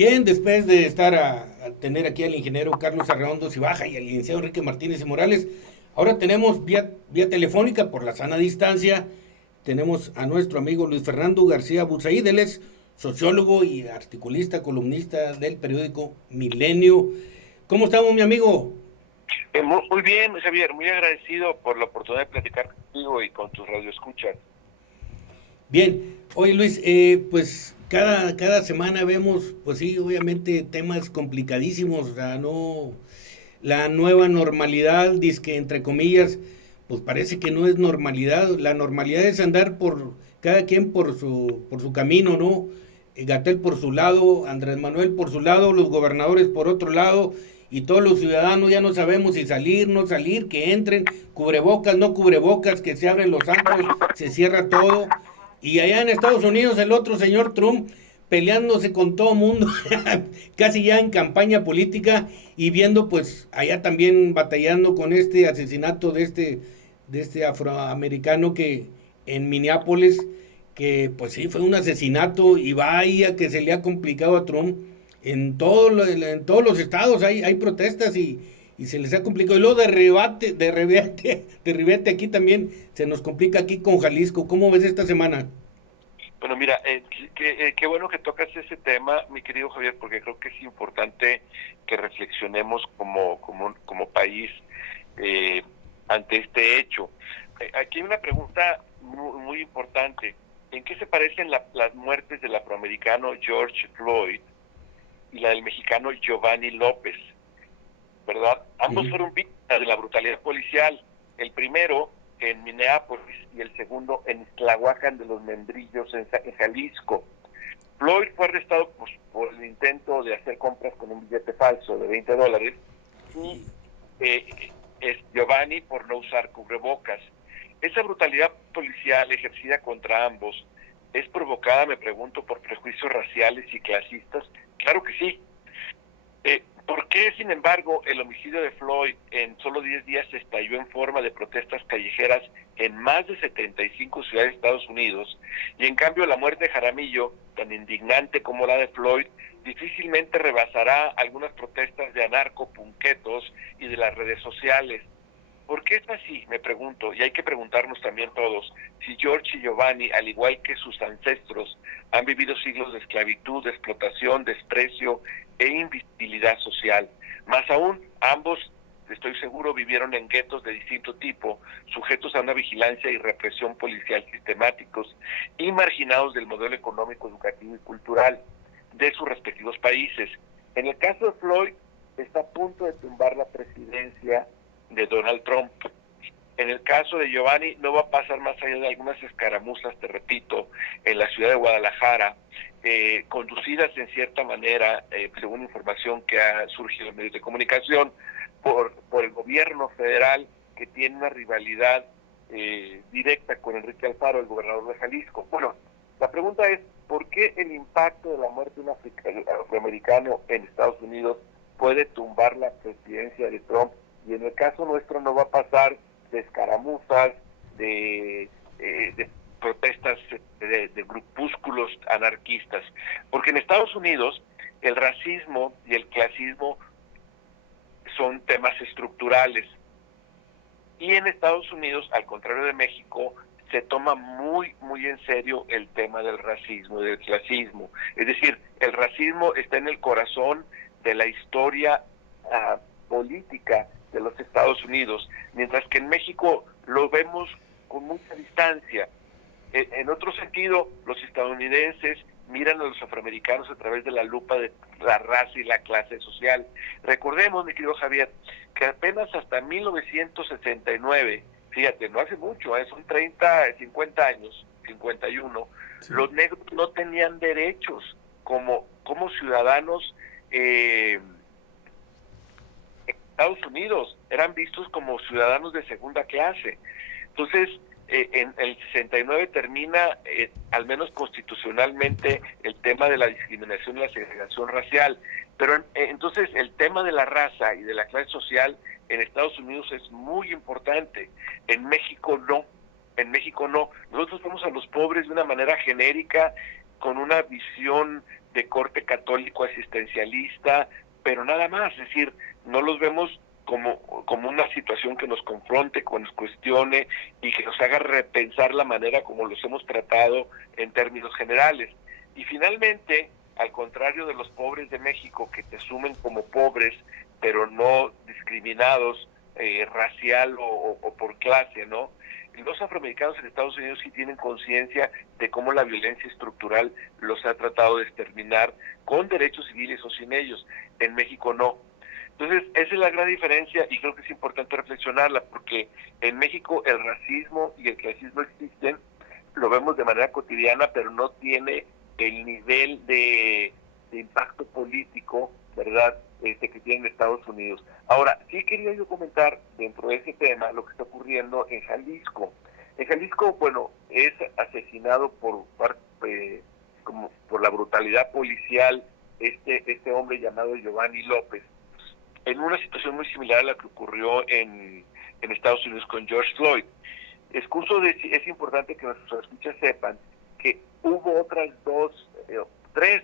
Bien, después de estar a tener aquí al ingeniero Carlos Arredondo Cibaja y al licenciado Enrique Martínez y Morales, ahora tenemos vía telefónica por la sana distancia, tenemos a nuestro amigo Luis Fernando García Busaíd. Él es sociólogo y articulista, columnista del periódico Milenio. ¿Cómo estamos, mi amigo? Muy bien, Javier, muy agradecido por la oportunidad de platicar contigo y con tus radioescuchas. Bien, oye Luis, pues cada semana vemos, pues sí, obviamente temas complicadísimos, o sea, no, la nueva normalidad, dizque entre comillas, pues parece que no es normalidad. La normalidad es andar por cada quien por su camino, ¿no? Gatel por su lado, Andrés Manuel por su lado, los gobernadores por otro lado, y todos los ciudadanos ya no sabemos si salir, no salir, que entren, cubrebocas, no cubrebocas, que se abren los antros, se cierra todo. Y allá en Estados Unidos el otro señor Trump peleándose con todo mundo, casi ya en campaña política, y viendo pues allá también batallando con este asesinato de este afroamericano que en Minneapolis, que pues sí fue un asesinato, y vaya que se le ha complicado a Trump en todos los estados hay protestas, y se les ha complicado. Y luego de ribete aquí también se nos complica aquí con Jalisco. ¿Cómo ves esta semana? Bueno, mira, qué bueno que tocas ese tema, mi querido Javier, porque creo que es importante que reflexionemos como país eh, ante este hecho. Aquí hay una pregunta muy importante. ¿En qué se parecen las muertes del afroamericano George Floyd y la del mexicano Giovanni López? ¿Verdad? Ambos Ujú. fueron víctimas de la brutalidad policial. El primero en Minneapolis y el segundo en Tlahuacan de los Membrillos, en Jalisco. Floyd fue arrestado por el intento de hacer compras con un billete falso de $20 y es Giovanni por no usar cubrebocas. Esa brutalidad policial ejercida contra ambos es provocada, me pregunto, por prejuicios raciales y clasistas. Claro que sí. ¿Por qué, sin embargo, el homicidio de Floyd en solo 10 días se estalló en forma de protestas callejeras en más de 75 ciudades de Estados Unidos, y en cambio la muerte de Jaramillo, tan indignante como la de Floyd, difícilmente rebasará algunas protestas de anarcopunquetos y de las redes sociales? ¿Por qué es así? Me pregunto, y hay que preguntarnos también todos, si George y Giovanni, al igual que sus ancestros, han vivido siglos de esclavitud, de explotación, desprecio e invisibilidad social. Más aún, ambos, estoy seguro, vivieron en guetos de distinto tipo, sujetos a una vigilancia y represión policial sistemáticos y marginados del modelo económico, educativo y cultural de sus respectivos países. En el caso de Floyd, está a punto de tumbar la presidencia de Donald Trump. En el caso de Giovanni no va a pasar más allá de algunas escaramuzas, te repito, en la ciudad de Guadalajara, conducidas en cierta manera, según información que ha surgido en medios de comunicación, por el gobierno federal, que tiene una rivalidad directa con Enrique Alfaro, el gobernador de Jalisco. Bueno, la pregunta es, ¿por qué el impacto de la muerte de un afroamericano en Estados Unidos puede tumbar la presidencia de Trump? Y en el caso nuestro no va a pasar de escaramuzas, de protestas, de grupúsculos anarquistas, porque en Estados Unidos el racismo y el clasismo son temas estructurales, y en Estados Unidos, al contrario de México, se toma muy en serio el tema del racismo y del clasismo. Es decir, el racismo está en el corazón de la historia política de los Estados Unidos, mientras que en México lo vemos con mucha distancia. En otro sentido, los estadounidenses miran a los afroamericanos a través de la lupa de la raza y la clase social. Recordemos, mi querido Javier, que apenas hasta 1969, fíjate, no hace mucho, son 30, 50 años, 51, Sí. los negros no tenían derechos como ciudadanos en Estados Unidos, eran vistos como ciudadanos de segunda clase. Entonces, en el 69 termina, al menos constitucionalmente, el tema de la discriminación y la segregación racial. Pero entonces el tema de la raza y de la clase social en Estados Unidos es muy importante. En México no. En México no. Nosotros vemos a los pobres de una manera genérica, con una visión de corte católico asistencialista, pero nada más, es decir, no los vemos como una situación que nos confronte, que nos cuestione y que nos haga repensar la manera como los hemos tratado en términos generales. Y finalmente, al contrario de los pobres de México, que te asumen como pobres, pero no discriminados racial o por clase, ¿no? Los afroamericanos en Estados Unidos sí tienen conciencia de cómo la violencia estructural los ha tratado de exterminar con derechos civiles o sin ellos. En México no. Entonces, esa es la gran diferencia y creo que es importante reflexionarla, porque en México el racismo y el clasismo existen, lo vemos de manera cotidiana, pero no tiene el nivel de impacto político, ¿verdad?, que tiene en Estados Unidos. Ahora, sí quería yo comentar dentro de ese tema lo que está ocurriendo en Jalisco. En Jalisco, bueno, es asesinado como por la brutalidad policial este hombre llamado Giovanni López, en una situación muy similar a la que ocurrió en Estados Unidos con George Floyd. Es importante que nuestros escuchas sepan que hubo otras tres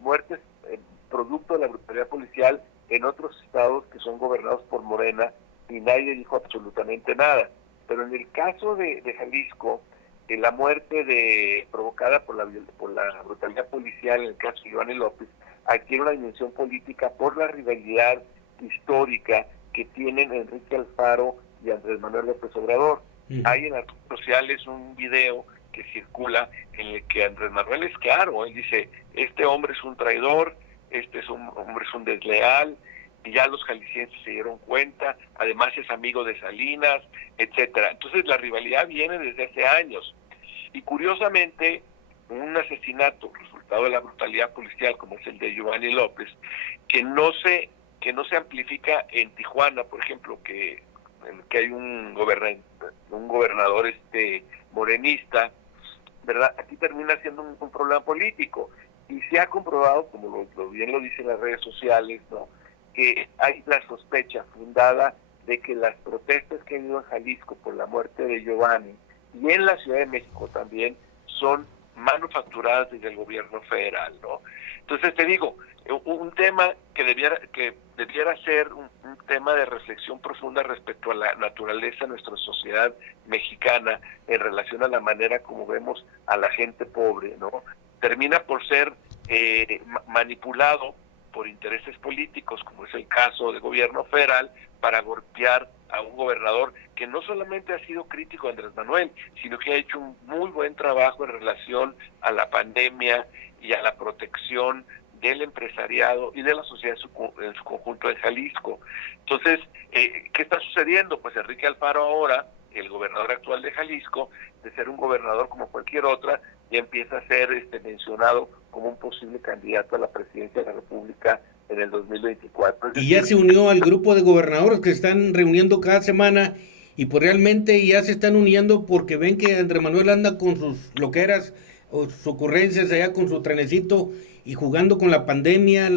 muertes producto de la brutalidad policial en otros estados que son gobernados por Morena y nadie dijo absolutamente nada. Pero en el caso de Jalisco, la muerte provocada por la brutalidad policial, en el caso de Giovanni López, adquiere una dimensión política por la rivalidad histórica que tienen Enrique Alfaro y Andrés Manuel López Obrador. Hay en las redes sociales un video que circula en el que Andrés Manuel es claro, él dice, este hombre es un traidor, este hombre es un desleal, y ya los jaliscienses se dieron cuenta, además es amigo de Salinas, etcétera. Entonces la rivalidad viene desde hace años, y curiosamente un asesinato resultado de la brutalidad policial como es el de Giovanni López, que no se amplifica en Tijuana, por ejemplo, que hay un gobernador morenista, ¿verdad? Aquí termina siendo un problema político, y se ha comprobado, como bien lo dicen las redes sociales, ¿no?, que hay la sospecha fundada de que las protestas que ha habido en Jalisco por la muerte de Giovanni y en la Ciudad de México también son manufacturadas desde el gobierno federal, ¿no? Entonces te digo, un tema que debiera ser un tema de reflexión profunda respecto a la naturaleza de nuestra sociedad mexicana en relación a la manera como vemos a la gente pobre, ¿no? Termina por ser manipulado por intereses políticos, como es el caso del gobierno federal, para golpear a un gobernador que no solamente ha sido crítico de Andrés Manuel, sino que ha hecho un muy buen trabajo en relación a la pandemia y a la protección del empresariado y de la sociedad en su conjunto en Jalisco. Entonces, ¿qué está sucediendo? Pues Enrique Alfaro ahora, el gobernador actual de Jalisco, de ser un gobernador como cualquier otra, ya empieza a ser mencionado como un posible candidato a la presidencia de la República en el 2024. Y ya se unió al grupo de gobernadores que se están reuniendo cada semana y pues realmente ya se están uniendo porque ven que Andrés Manuel anda con sus loqueras o sus ocurrencias allá con su trenecito y jugando con la pandemia,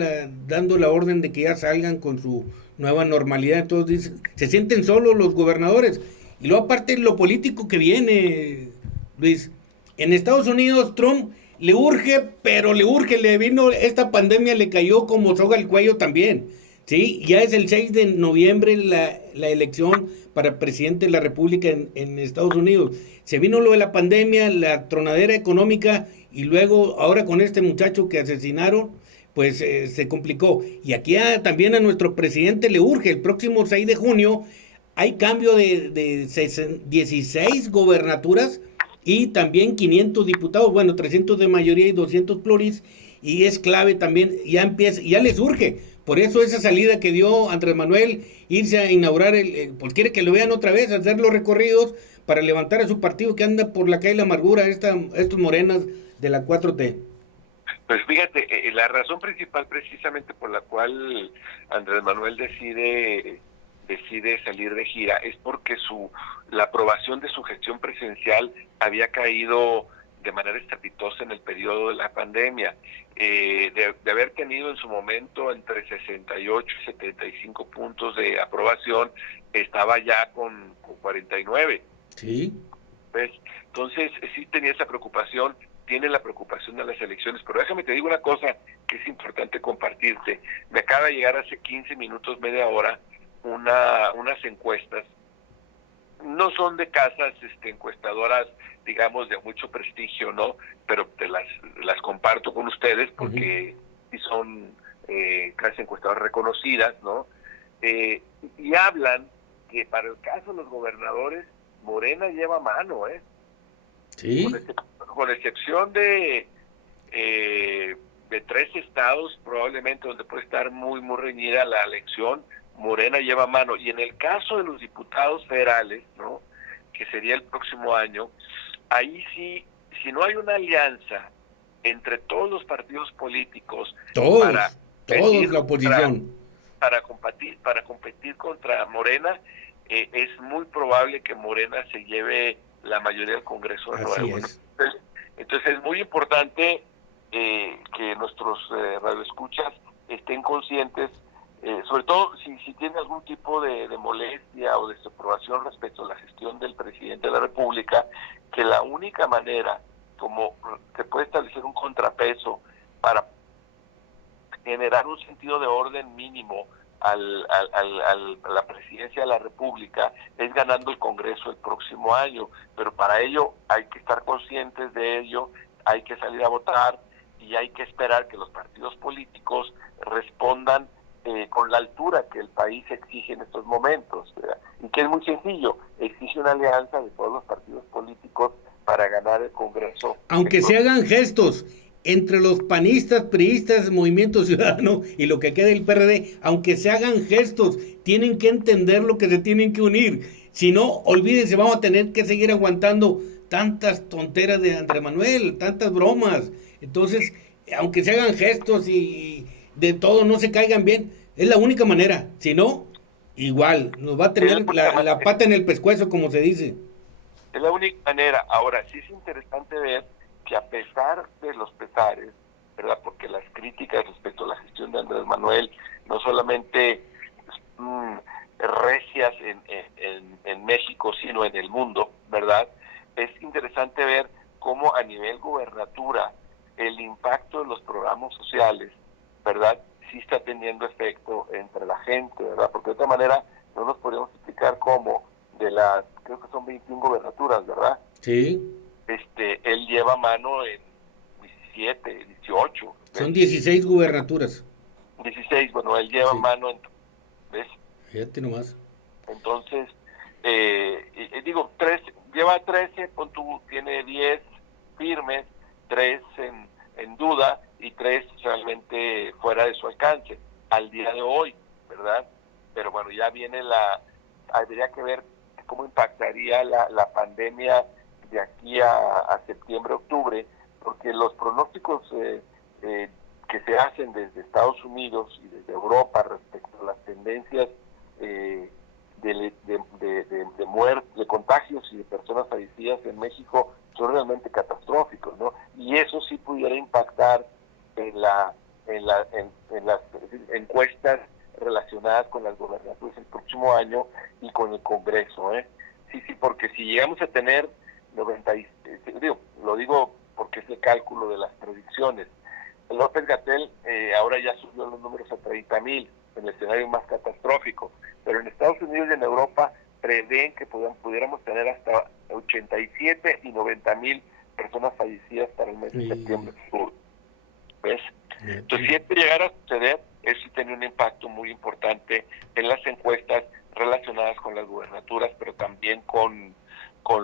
dando la orden de que ya salgan con su nueva normalidad. Entonces se sienten solos los gobernadores. Y luego aparte lo político que viene, Luis, en Estados Unidos Trump le urge, pero le urge, le vino, esta pandemia le cayó como soga al cuello también, ¿sí? Ya es el 6 de noviembre la elección para presidente de la República en Estados Unidos. Se vino lo de la pandemia, la tronadera económica, y luego ahora con este muchacho que asesinaron, pues se complicó. Y aquí también a nuestro presidente le urge, el próximo 6 de junio hay cambio de 16 gobernaturas y también 500 diputados, bueno, 300 de mayoría y 200 pluris, y es clave también, ya les urge. Por eso esa salida que dio Andrés Manuel, irse a inaugurar, pues quiere que lo vean otra vez, hacer los recorridos para levantar a su partido que anda por la calle de la amargura, estos morenas de la 4T. Pues fíjate, la razón principal precisamente por la cual Andrés Manuel decide salir de gira es porque la aprobación de su gestión presidencial había caído de manera estrepitosa en el periodo de la pandemia. De haber tenido en su momento entre 68 y 75 puntos de aprobación, estaba ya con 49. Sí. ¿Ves? Entonces sí tenía esa preocupación. tiene la preocupación de las elecciones. Pero déjame te digo una cosa que es importante compartirte. Me acaba de llegar hace 15 minutos, media hora, unas encuestas. No son de casas encuestadoras, digamos, de mucho prestigio, ¿no? Pero te las comparto con ustedes porque sí son casas encuestadoras reconocidas, ¿no? Y hablan que para el caso de los gobernadores, Morena lleva mano, ¿eh? Sí. Con excepción de 3 estados, probablemente donde puede estar muy, muy reñida la elección, Morena lleva mano. Y en el caso de los diputados federales, ¿no?, que sería el próximo año, ahí sí, si no hay una alianza entre todos los partidos políticos Todos la oposición. para competir contra Morena, es muy probable que Morena se lleve la mayoría del Congreso de nuevo. Así es. Entonces es muy importante que nuestros radioescuchas estén conscientes, sobre todo si tienen algún tipo de molestia o desaprobación respecto a la gestión del presidente de la República, que la única manera como se puede establecer un contrapeso para generar un sentido de orden mínimo a la presidencia de la República es ganando el Congreso el próximo año, pero para ello hay que estar conscientes de ello, hay que salir a votar y hay que esperar que los partidos políticos respondan con la altura que el país exige en estos momentos, ¿verdad? Y que es muy sencillo, exige una alianza de todos los partidos políticos para ganar el Congreso. Aunque se hagan gestos entre los panistas, priistas, Movimiento Ciudadano y lo que quede del PRD, aunque se hagan gestos, tienen que entender lo que se tienen que unir. Si no, olvídense, vamos a tener que seguir aguantando tantas tonteras de Andrés Manuel, tantas bromas. Entonces, aunque se hagan gestos y de todo no se caigan bien, es la única manera. Si no, igual, nos va a tener la pata en el pescuezo, como se dice. Es la única manera. Ahora, sí es interesante ver que a pesar de los pesares, ¿verdad? Porque las críticas respecto a la gestión de Andrés Manuel, no solamente recias en México, sino en el mundo, ¿verdad? Es interesante ver cómo a nivel gubernatura el impacto de los programas sociales, ¿verdad?, sí está teniendo efecto entre la gente, ¿verdad? Porque de otra manera no nos podríamos explicar cómo de las, creo que son 21 gubernaturas, ¿verdad? Sí. Él lleva mano en 17, 18. ¿ves? Son 16 gubernaturas. 16, bueno, él lleva mano en, ¿ves? Fíjate nomás. Entonces, digo, lleva 13, tiene 10 firmes, 3 en duda y 3 realmente fuera de su alcance al día de hoy, ¿verdad? Pero bueno, ya viene habría que ver cómo impactaría la pandemia de aquí a septiembre, octubre, porque los pronósticos que se hacen desde Estados Unidos y desde Europa respecto a las tendencias de muerte, de contagios y de personas fallecidas en México son realmente catastróficos, ¿no? Y eso sí pudiera impactar en las encuestas relacionadas con las gobernaturas el próximo año y con el Congreso, ¿eh? Sí, porque si llegamos a tener lo digo porque es el cálculo de las predicciones. López-Gatell ahora ya subió los números a 30,000 en el escenario más catastrófico, pero en Estados Unidos y en Europa prevén que pudiéramos tener hasta 87 y 90,000 personas fallecidas para el mes de septiembre. ¿Ves? Entonces, si esto llegara a suceder, eso sí tenía un impacto muy importante en las encuestas relacionadas con las gubernaturas, pero también con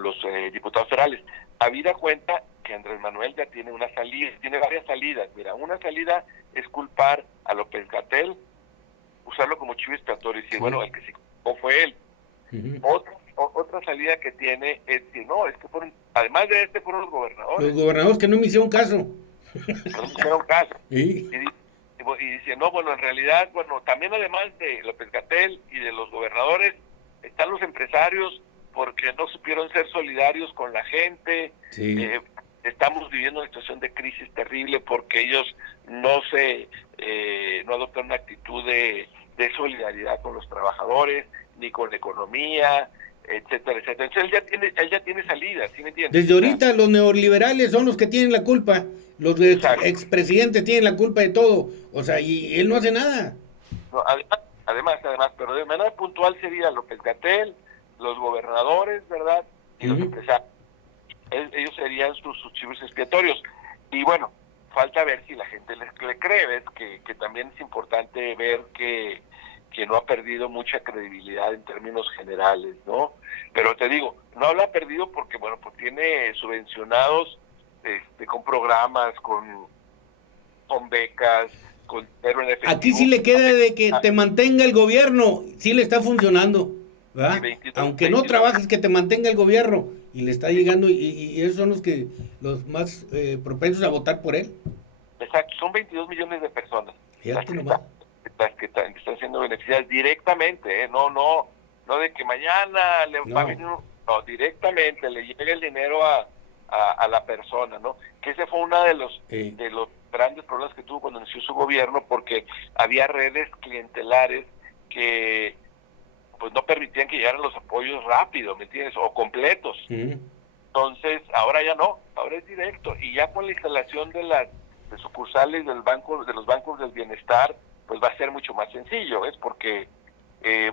los diputados federales. Habida cuenta que Andrés Manuel ya tiene una salida, tiene varias salidas. Mira, una salida es culpar a López-Gatell, usarlo como chivo expiatorio y decir, bueno, el que se equivocó fue él. Otra salida que tiene es decir, no, es que además de fueron los gobernadores. Los gobernadores que no me hicieron caso. No me hicieron caso. ¿Sí? Y dice, no, bueno, en realidad, bueno, también además de López-Gatell y de los gobernadores, están los empresarios porque no supieron ser solidarios con la gente. Sí. Estamos viviendo una situación de crisis terrible porque ellos no adoptan una actitud de solidaridad con los trabajadores ni con la economía. etcétera, etcétera. Entonces él ya tiene salida, ¿sí me entiendes? Desde ahorita los neoliberales son los que tienen la culpa, los Exacto. expresidentes tienen la culpa de todo, o sea, y él no hace nada. No, además, pero de manera puntual sería López-Gatell, los gobernadores, ¿verdad? Y los empresarios. Ellos serían sus chivos expiatorios. Y bueno, falta ver si la gente le cree, ¿ves? Que también es importante ver que no ha perdido mucha credibilidad en términos generales, ¿no? Pero te digo, no la ha perdido porque, bueno, pues tiene subvencionados con programas, con becas, con dinero en efectivo. Aquí sí le queda de que te mantenga el gobierno, sí le está funcionando, ¿verdad? 22, Aunque no trabajes, que te mantenga el gobierno, y le está llegando, y esos son los más propensos a votar por él. Exacto, son 22 millones de personas las que están siendo beneficiadas directamente, no de que mañana le va a venir, no, directamente le llega el dinero a la persona, ¿no? Que ese fue uno de los grandes problemas que tuvo cuando inició su gobierno, porque había redes clientelares que pues no permitían que llegaran los apoyos rápido, ¿me entiendes? O completos. Entonces, ahora ya no, ahora es directo, y ya con la instalación de sucursales de los bancos del bienestar, pues va a ser mucho más sencillo, ¿ves? Porque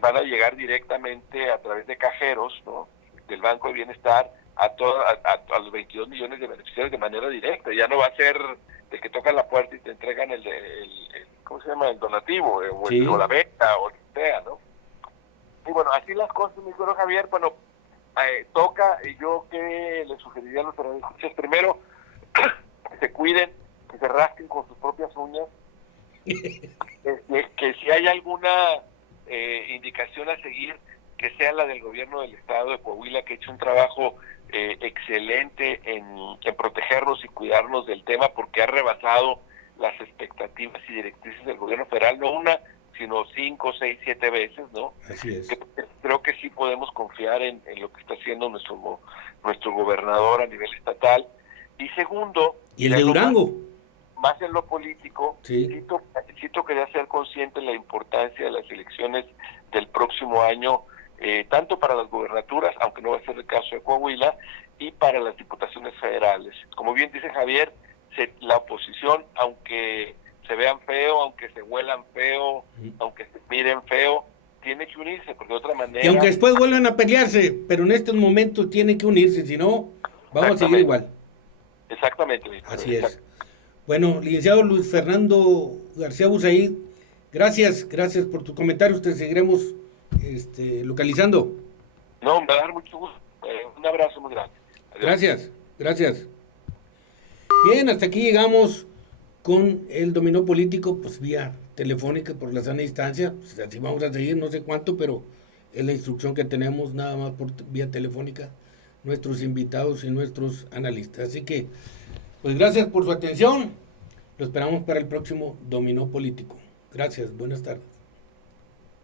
van a llegar directamente a través de cajeros, ¿no? Del Banco de Bienestar a los 22 millones de beneficiarios de manera directa. Ya no va a ser de que tocan la puerta y te entregan el ¿cómo se llama? El donativo, o la beca, o lo que sea, ¿no? Y bueno, así las cosas, mi querido Javier. Bueno, toca, y yo que le sugeriría a los escuchas, primero, que se cuiden, que se rasquen con sus propias uñas, que si hay alguna indicación a seguir, que sea la del gobierno del estado de Coahuila, que ha hecho un trabajo excelente en protegernos y cuidarnos del tema, porque ha rebasado las expectativas y directrices del gobierno federal, no una, sino 5, 6, 7 veces, ¿no? Así es. Creo que sí podemos confiar en lo que está haciendo nuestro gobernador a nivel estatal. Y segundo, y el de Durango, más en lo político, sí quería ser consciente de la importancia de las elecciones del próximo año, tanto para las gubernaturas, aunque no va a ser el caso de Coahuila, y para las diputaciones federales. Como bien dice Javier, la oposición, aunque se vean feo, aunque se huelan feo, aunque se miren feo, tiene que unirse, porque de otra manera... Y aunque después vuelvan a pelearse, pero en estos momentos tienen que unirse, si no, vamos a seguir igual. Exactamente. Así es. Bueno, licenciado Luis Fernando García Busaid, gracias por tu comentario, te seguiremos localizando. No, me va a dar mucho gusto. Un abrazo muy grande. Adiós. Gracias. Bien, hasta aquí llegamos con el dominó político, pues vía telefónica por la sana distancia. Pues así vamos a seguir, no sé cuánto, pero es la instrucción que tenemos nada más por vía telefónica, nuestros invitados y nuestros analistas. Así que, pues gracias por su atención. Lo esperamos para el próximo dominó político. Gracias, buenas tardes.